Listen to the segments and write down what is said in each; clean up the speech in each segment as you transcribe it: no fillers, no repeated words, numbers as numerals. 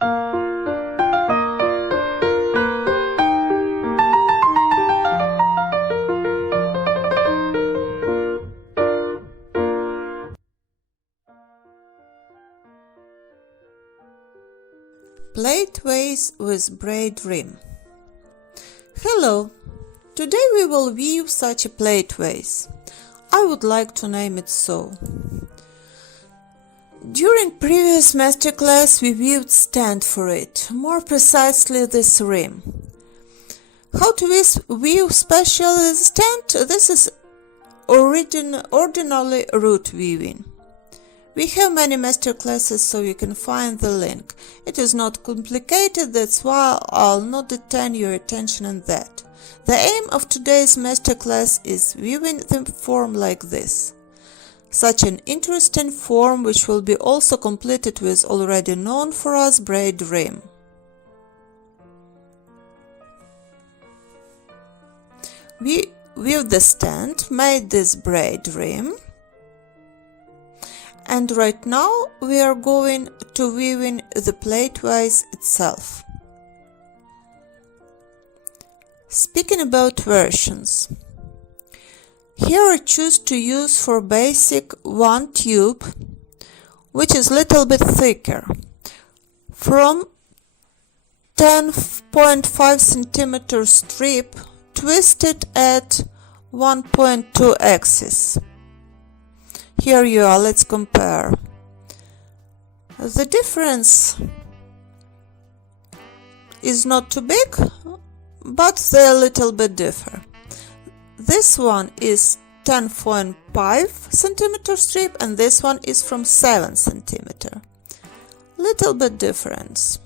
Plait vase with braid rim. Hello! Today we will weave such a plait vase. I would like to name it so. During previous masterclass we weaved stand for it, more precisely this rim. How to weave special stand? This is ordinarily root weaving. We have many masterclasses, so you can find the link. It is not complicated, that's why I'll not detain your attention on that. The aim of today's masterclass is weaving the form like this. Such an interesting form, which will be also completed with already known for us braid rim. We weaved the stand, made this braid rim. And right now we are going to weaving the plait vase itself. Speaking about versions, here I choose to use for basic one tube, which is little bit thicker, from 10.5 cm strip twisted at 1.2 axis. Here you are, let's compare. The difference is not too big, but they a little bit differ. This one is 10.5 cm strip and this one is from 7 cm. Little bit difference.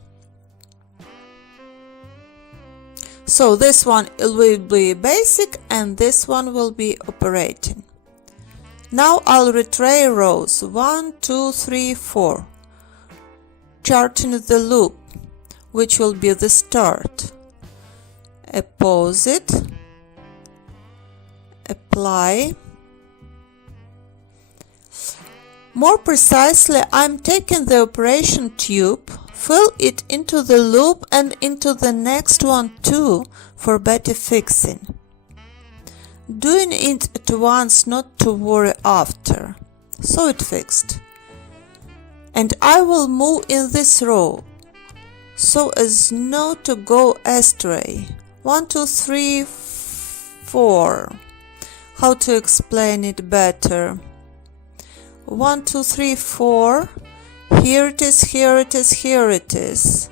So this one will be basic and this one will be operating. Now I'll retray rows 1, 2, 3, 4, charting the loop, which will be the start. Pause it, apply. More precisely, I'm taking the operation tube, fill it into the loop and into the next one too for better fixing. Doing it at once, not to worry after. So it fixed. And I will move in this row so as not to go astray. 1, 2, 3, 4. How to explain it better? 1, 2, 3, 4. Here it is, here it is, here it is.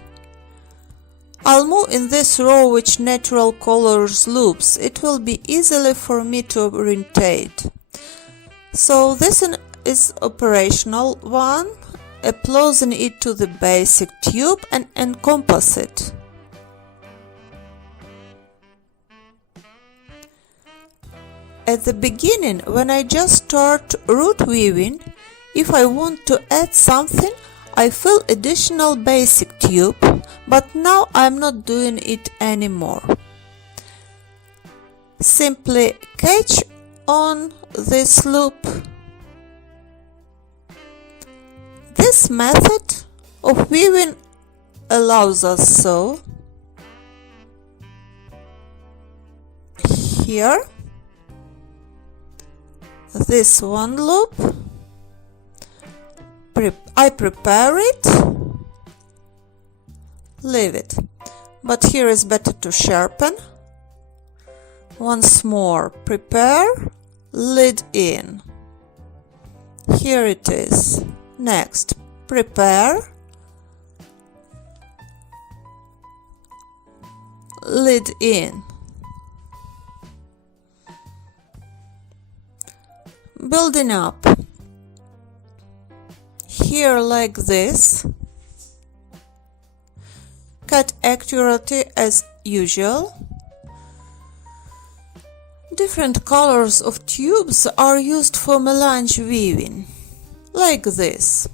I'll move in this row which natural colors loops. It will be easily for me to orientate. So this is operational one, applying it to the basic tube and encompass it. At the beginning, when I just start root weaving, if I want to add something, I fill additional basic tube, but now I'm not doing it anymore. Simply catch on this loop. This method of weaving allows us so. Here, this one loop. I prepare it, leave it, but here is better to sharpen. Once more, prepare, lead in. Here it is. Next, prepare, lead in. Building up. Here like this, cut accurately as usual. Different colors of tubes are used for melange weaving, like this.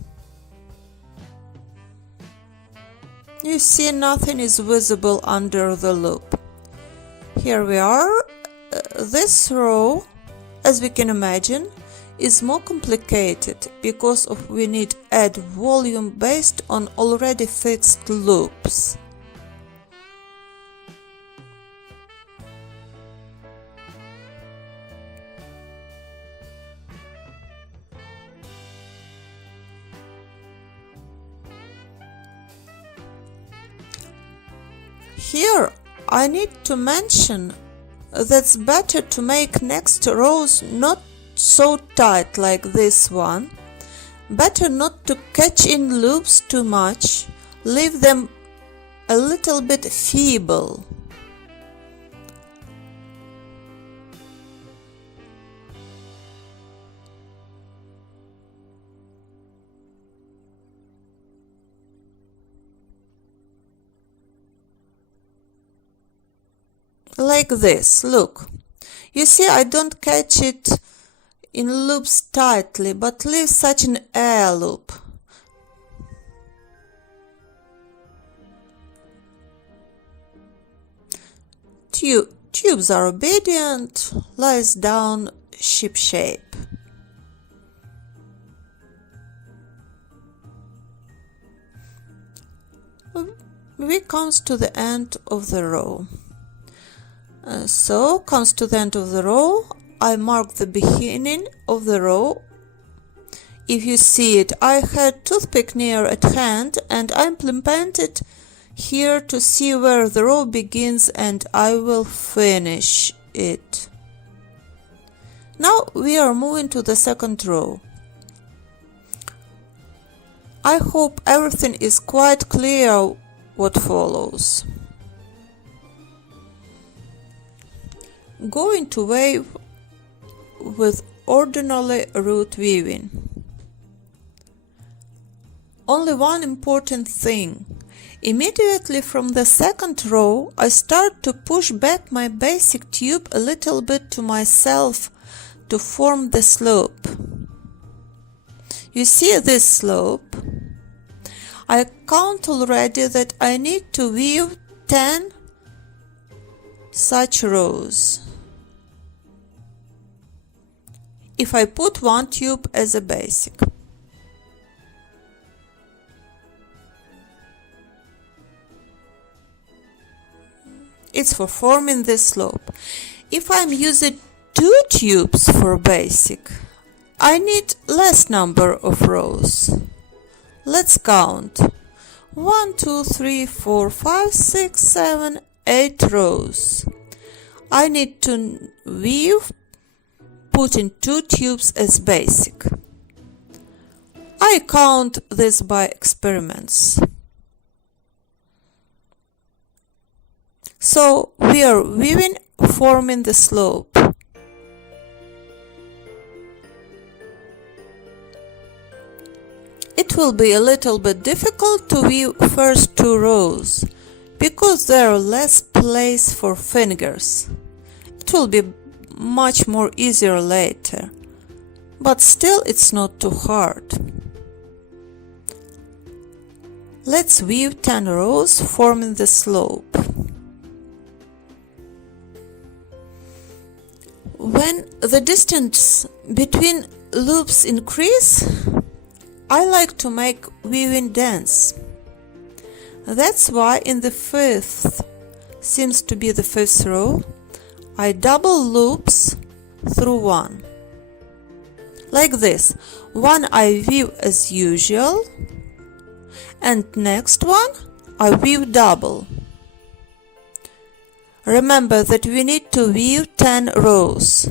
You see, nothing is visible under the loop. Here we are. This row, as we can imagine, is more complicated because we need add volume based on already fixed loops. Here I need to mention that's better to make next rows not so tight like this one. Better not to catch in loops too much, leave them a little bit feeble. Like this, look. You see, I don't catch it in loops tightly, but leave such an air loop. Tubes are obedient, lies down ship shape. We comes to the end of the row. So comes to the end of the row, I mark the beginning of the row. If you see it, I had toothpick near at hand and I implemented here to see where the row begins and I will finish it. Now we are moving to the second row. I hope everything is quite clear what follows. Going to wave with ordinary root weaving. Only one important thing. Immediately from the second row, I start to push back my basic tube a little bit to myself to form the slope. You see this slope? I count already that I need to weave 10 such rows. If I put one tube as a basic. It's for forming the slope. If I'm using 2 tubes for basic, I need less number of rows. Let's count. 1, 2, 3, 4, 5, 6, 7, 8 rows. I need to weave putting 2 tubes as basic. I count this by experiments. So we are weaving forming the slope. It will be a little bit difficult to weave first 2 rows because there are less place for fingers. It will be much more easier later, but still it's not too hard. Let's weave 10 rows forming the slope. When the distance between loops increase, I like to make weaving dense. That's why in the 5th, seems to be the 5th row, I double loops through 1. Like this. One I weave as usual, and next one I weave double. Remember that we need to weave 10 rows.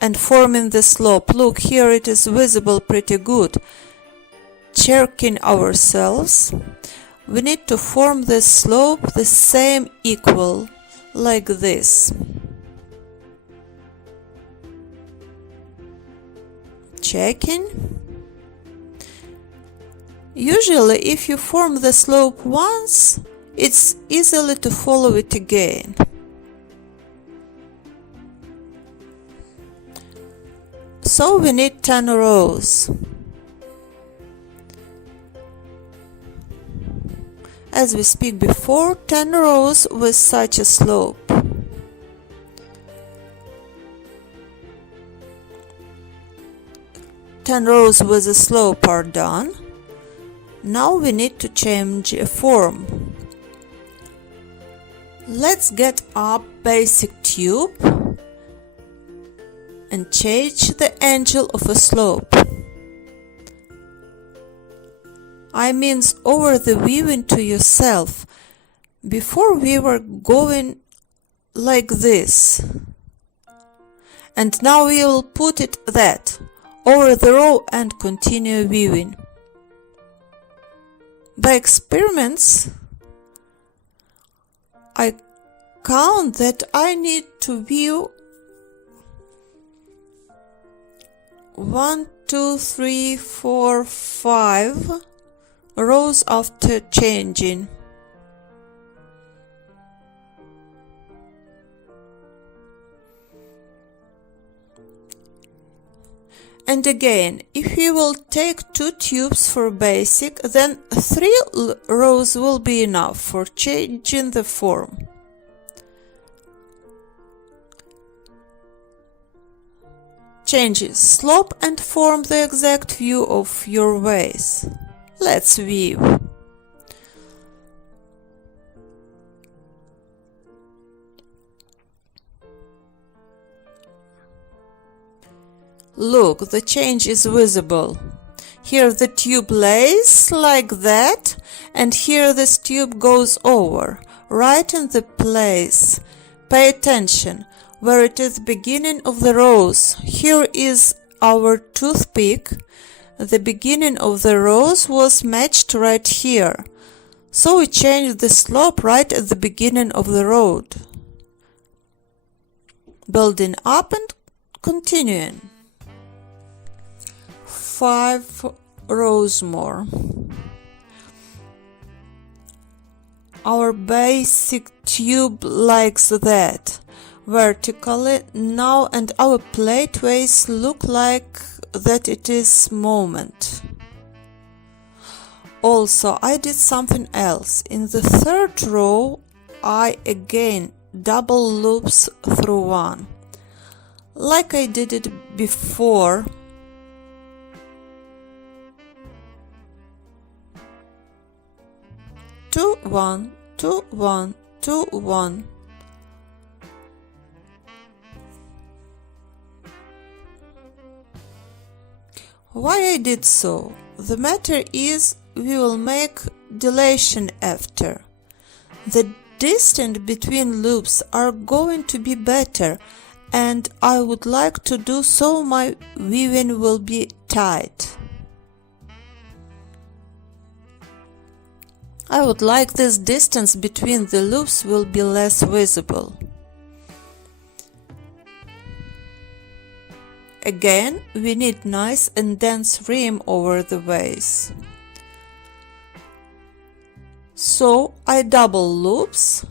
And forming the slope, look, here it is visible pretty good. Checking ourselves, we need to form the slope the same equal, like this. Checking. Usually if you form the slope once, it's easily to follow it again. So we need 10 rows. As we speak before, 10 rows with such a slope. 10 rows with a slope are done. Now we need to change a form. Let's get up basic tube and change the angle of a slope. I means over the weaving to yourself. Before we were going like this, and now we will put it that over the row and continue weaving. By experiments, I count that I need to weave 1, 2, 3, 4, 5 rows after changing. And again, if you will take 2 tubes for basic, then 3 rows will be enough for changing the form. Change slope and form the exact view of your vase. Let's weave. Look, the change is visible. Here the tube lays like that, and here this tube goes over, right in the place. Pay attention, where it is beginning of the rows. Here is our toothpick. The beginning of the rows was matched right here. So we changed the slope right at the beginning of the road. Building up and continuing. 5 rows more. Our basic tube likes that vertically now, and our plate vase look like that it is moment. Also, I did something else. In the 3rd row, I again double loops through one, like I did it before. 2, 1, 2, 1, 2, 1. Why I did so? The matter is, we will make dilation after. The distance between loops are going to be better, and I would like to do so my weaving will be tight. I would like this distance between the loops will be less visible. Again, we need nice and dense rim over the vase. So I double loops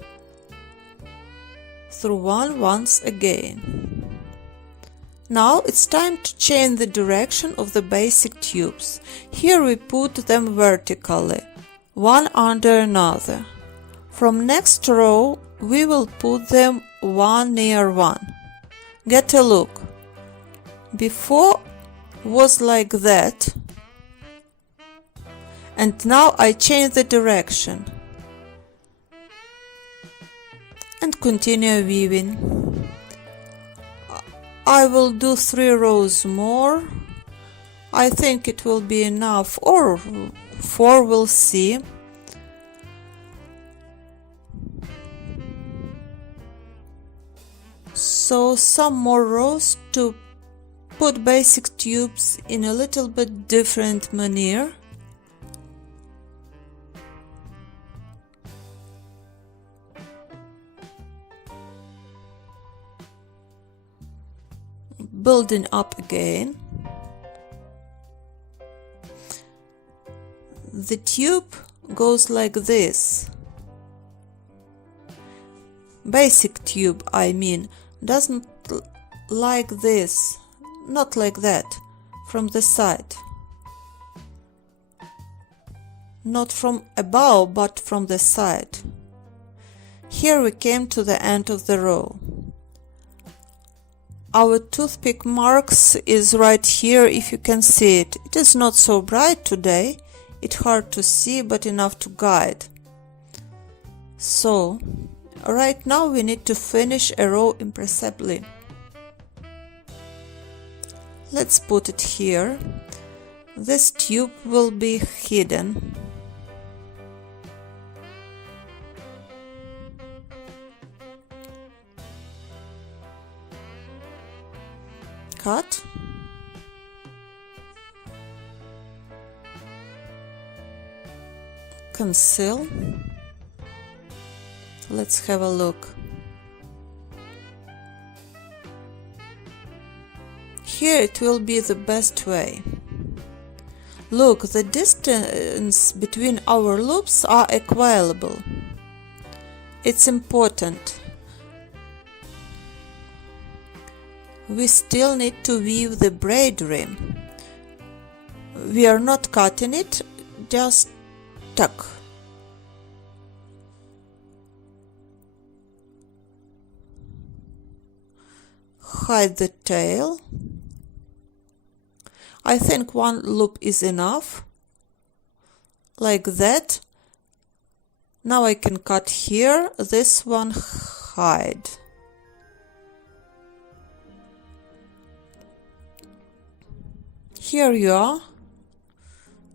through one once again. Now it's time to change the direction of the basic tubes. Here we put them vertically, one under another. From next row we will put them one near one. Get a look. Before was like that, and now I change the direction and continue weaving. I will do 3 rows more. I think it will be enough, or 4, we'll see. So some more rows to put basic tubes in a little bit different manner. Building up again. The tube goes like this. Basic tube, I mean, doesn't like this, not like that, from the side. Not from above, but from the side. Here we came to the end of the row. Our toothpick marks is right here, if you can see it. It is not so bright today, it's hard to see but enough to guide. So, right now we need to finish a row imperceptibly. Let's put it here. This tube will be hidden. Cut. Conceal. Let's have a look. Here it will be the best way. Look, the distance between our loops are equivalent. It's important. We still need to weave the braid rim. We are not cutting it, just tuck. Hide the tail. I think one loop is enough, like that. Now I can cut here, this one hide. Here you are.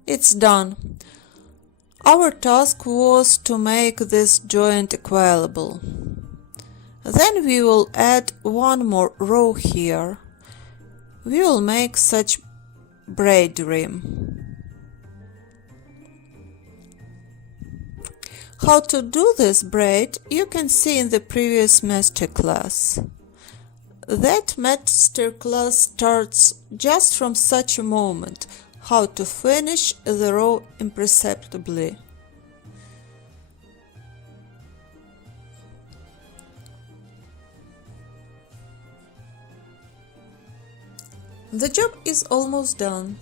It's done. Our task was to make this joint equivalent. Then we will add one more row here. We will make such braid rim. How to do this braid you can see in the previous masterclass. That masterclass starts just from such a moment, how to finish the row imperceptibly. The job is almost done.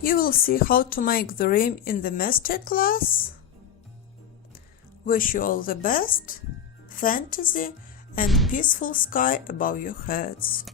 You will see how to make the rim in the masterclass. Wish you all the best, fantasy and peaceful sky above your heads.